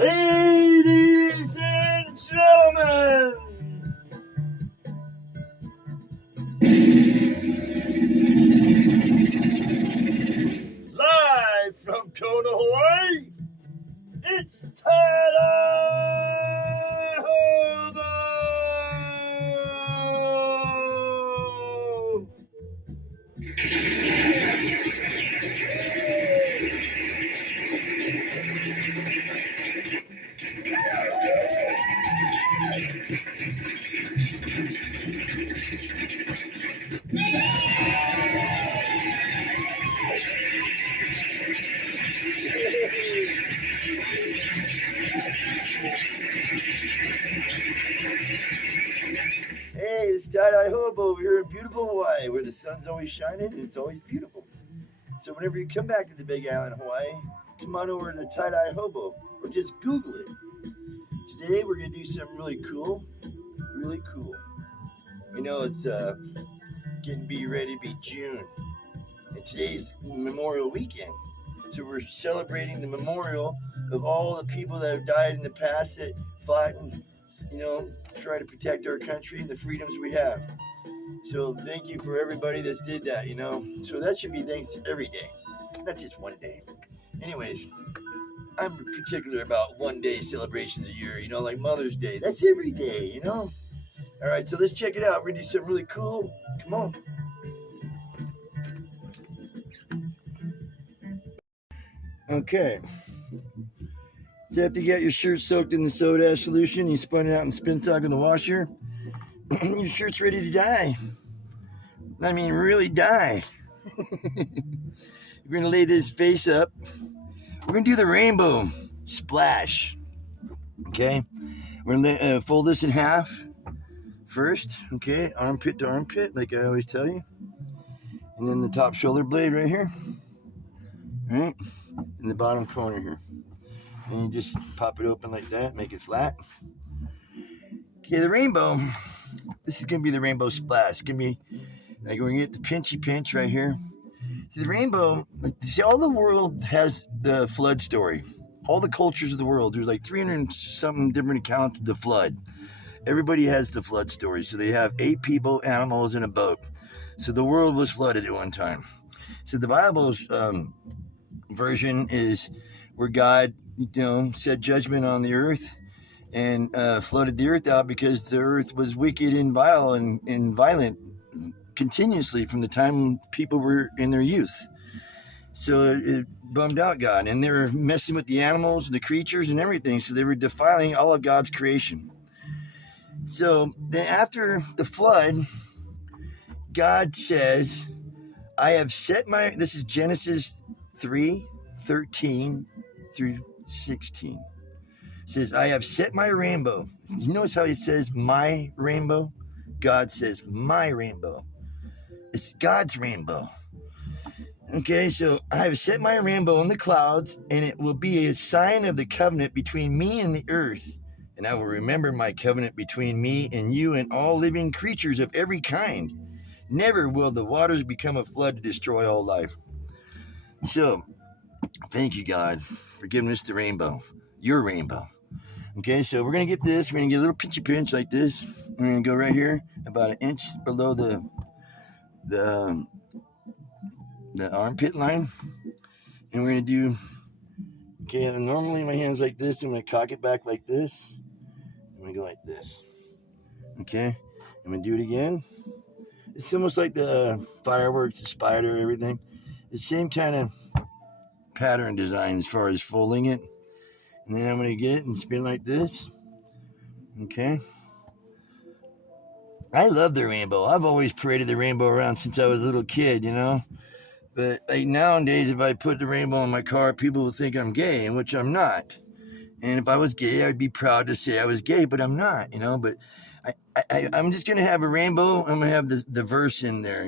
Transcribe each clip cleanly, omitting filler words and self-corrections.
Ladies and gentlemen, live from Kona, Hawaii, it's tiedye hobo. Hey, it's tiedye hobo over here in beautiful Hawaii, where the sun's always shining and it's always beautiful. So whenever you come back to the Big Island, Hawaii, come on over to tiedye hobo, or just Google it. Today we're gonna do something really cool, really cool. You know, it's getting ready to be June, and today's Memorial Weekend. So we're celebrating the memorial of all the people that have died in the past that fought and, try to protect our country and the freedoms we have. So thank you for everybody that's did that, So that should be thanks every day, not just one day. Anyways, I'm particular about one day celebrations a year, like Mother's Day. That's every day, All right, so let's check it out. We're gonna do something really cool. Come on. Okay. So after you get your shirt soaked in the soda ash solution, you spun it out in spin sock in the washer, your shirt's ready to dye. I mean, really dye. We're going to lay this face up. We're going to do the rainbow splash. Okay? We're going to fold this in half first. Okay? Armpit to armpit, like I always tell you. And then the top shoulder blade right here. All right? In the bottom corner here. And you just pop it open like that, make it flat. Okay, the rainbow. This is going to be the rainbow splash. It's going to be, like, we're going to get the pinchy pinch right here. See, the rainbow, all the world has the flood story. All the cultures of the world, there's like 300 something different accounts of the flood. Everybody has the flood story. So they have 8 people, animals, and a boat. So the world was flooded at one time. So the Bible's version is where God, set judgment on the earth and flooded the earth out because the earth was wicked and vile and violent continuously from the time people were in their youth. So it bummed out God, and they were messing with the animals, the creatures, and everything. So they were defiling all of God's creation. So then after the flood, God says, I have set this is Genesis 3:13 through 16. It says, I have set my rainbow. You notice how he says my rainbow? God says my rainbow. It's God's rainbow. Okay, so I have set my rainbow in the clouds, and it will be a sign of the covenant between me and the earth. And I will remember my covenant between me and you and all living creatures of every kind. Never will the waters become a flood to destroy all life. So, thank you, God, for giving us the rainbow, your rainbow. Okay, so we're going to get this. We're going to get a little pinchy pinch like this. We're going to go right here, about an inch below the armpit line. And we're going to do, normally my hand's like this. I'm going to cock it back like this. I'm going to go like this. Okay, I'm going to do it again. It's almost like the fireworks, the spider, everything. It's the same kind of pattern design as far as folding it. And then I'm going to get it and spin like this. Okay. I love the rainbow. I've always paraded the rainbow around since I was a little kid, But like nowadays, if I put the rainbow on my car, people will think I'm gay, and which I'm not. And if I was gay, I'd be proud to say I was gay, but I'm not, But I'm just going to have a rainbow. I'm going to have the verse in there,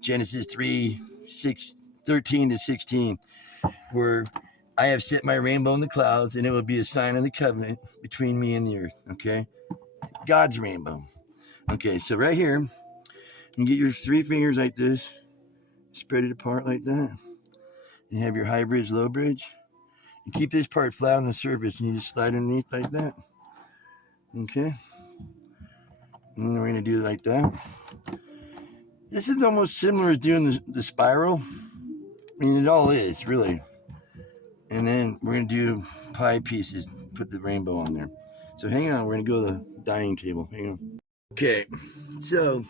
Genesis 3:13 to 16, where I have set my rainbow in the clouds, and it will be a sign of the covenant between me and the earth, okay? God's rainbow. Okay, so right here, you get your 3 fingers like this, spread it apart like that, and have your high bridge, low bridge, You keep this part flat on the surface and you just slide underneath like that. Okay. And then we're going to do it like that. This is almost similar to doing the spiral. I mean, it all is, really. And then we're going to do pie pieces, put the rainbow on there. So hang on, we're going to go to the dining table. Hang on. Okay, so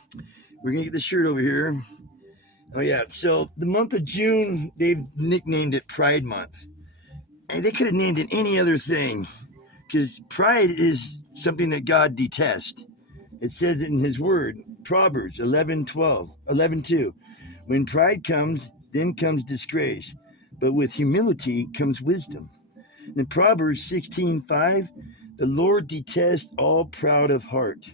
we're going to get the shirt over here. Oh, yeah, so the month of June, they've nicknamed it Pride Month. And they could have named it any other thing, because pride is something that God detests. It says it in his word, Proverbs 11:2. When pride comes, then comes disgrace, but with humility comes wisdom. In Proverbs 16:5, the Lord detests all proud of heart.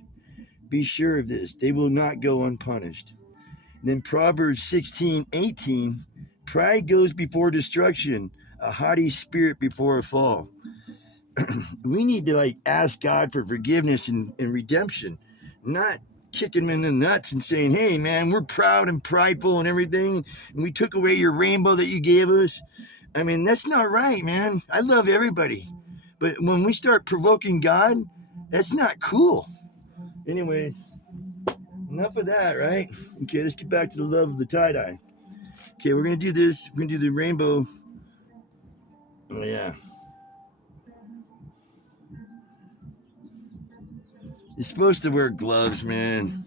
Be sure of this, they will not go unpunished. Then Proverbs 16:18, pride goes before destruction, a haughty spirit before a fall. We need to ask God for forgiveness and redemption, not kicking him in the nuts and saying, hey man, we're proud and prideful and everything, and we took away your rainbow that you gave us. I mean, that's not right, man. I love everybody, but when we start provoking God, that's not cool. Anyways, enough of that, right? Okay, let's get back to the love of the tie-dye. Okay, we're going to do this. We're going to do the rainbow. Oh, yeah. You're supposed to wear gloves, man.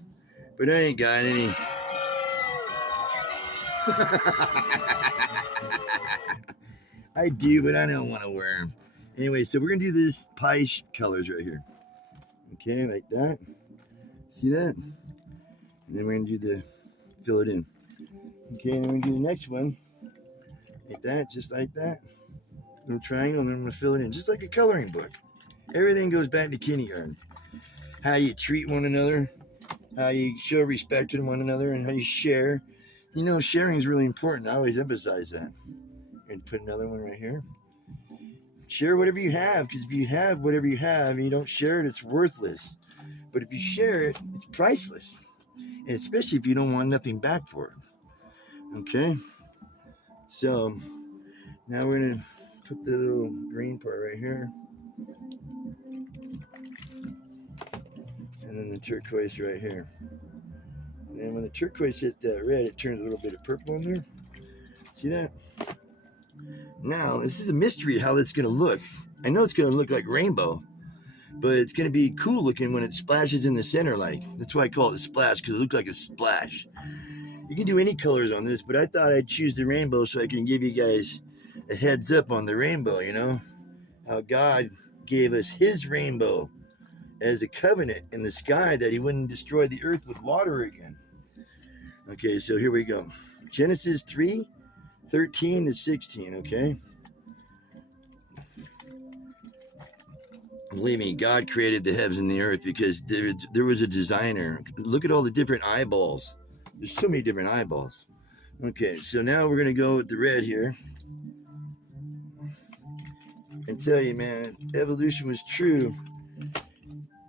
But I ain't got any. I do, but I don't want to wear them. Anyway, so we're going to do this pie colors right here. Okay, like that. See that? And then we're going to do fill it in. Okay, and then we're going to do the next one. Like that, just like that. Little triangle, and then I'm going to fill it in. Just like a coloring book. Everything goes back to kindergarten. How you treat one another, how you show respect to one another, and how you share. You know, sharing is really important. I always emphasize that. And put another one right here. Share whatever you have, because if you have whatever you have and you don't share it, it's worthless. But if you share it, it's priceless. And especially if you don't want nothing back for it. Okay? So, now we're going to put the little green part right here. And then the turquoise right here. And then when the turquoise hits that red, it turns a little bit of purple in there. See that? Now, this is a mystery how this is going to look. I know it's going to look like rainbow, but it's going to be cool looking when it splashes in the center like. That's why I call it a splash, because it looks like a splash. You can do any colors on this, but I thought I'd choose the rainbow so I can give you guys a heads up on the rainbow, you know? How God gave us his rainbow as a covenant in the sky that he wouldn't destroy the earth with water again. Okay, so here we go. Genesis 3:13 to 16, okay? Believe me, God created the heavens and the earth because there was a designer. Look at all the different eyeballs. There's so many different eyeballs. Okay, so now we're going to go with the red here. And tell you, man, if evolution was true,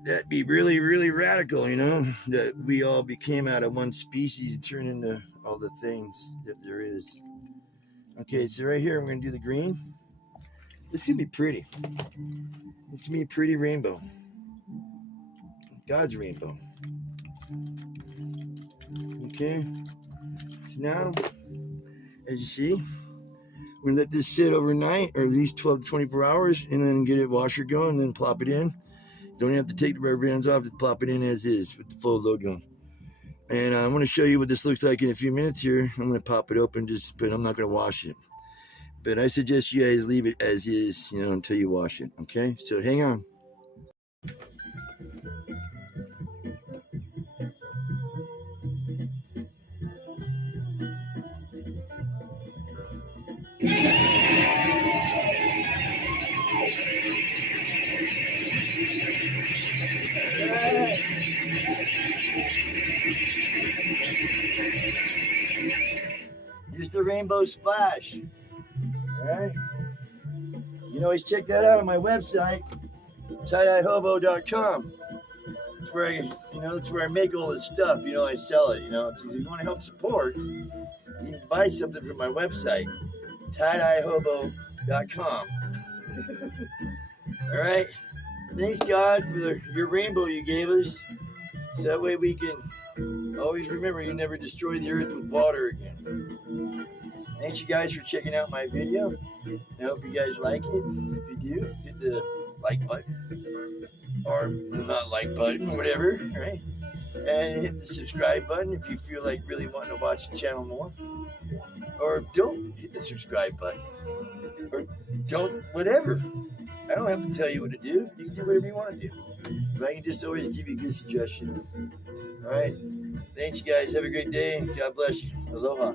that'd be really, really radical, you know, that we all became out of one species and turned into all the things that there is. Okay, so right here, we're going to do the green. This is going to be pretty. It's going to be a pretty rainbow. God's rainbow. Okay. So now, as you see, we're going to let this sit overnight, or at least 12 to 24 hours, and then get it washer going, and then plop it in. Don't have to take the rubber bands off, just plop it in as is with the full load going. And I'm going to show you what this looks like in a few minutes here. I'm going to pop it open, but I'm not going to wash it. But I suggest you guys leave it as is, you know, until you wash it. Okay, so hang on. Here's the rainbow splash. All right. You can always check that out on my website, tiedyehobo.com. That's where I make all this stuff. You know, I sell it. You know, if you want to help support, you can buy something from my website, tiedyehobo.com. All right. Thanks, God, for your rainbow you gave us. So that way we can always remember you never destroy the earth with water again. Thanks, you guys, for checking out my video. I hope you guys like it. If you do, hit the like button. Or not like button, whatever, right? And hit the subscribe button if you feel like really wanting to watch the channel more. Or don't hit the subscribe button. Or don't, whatever. I don't have to tell you what to do. You can do whatever you want to do. But I can just always give you good suggestions. All right. Thanks, you guys. Have a great day. God bless you. Aloha.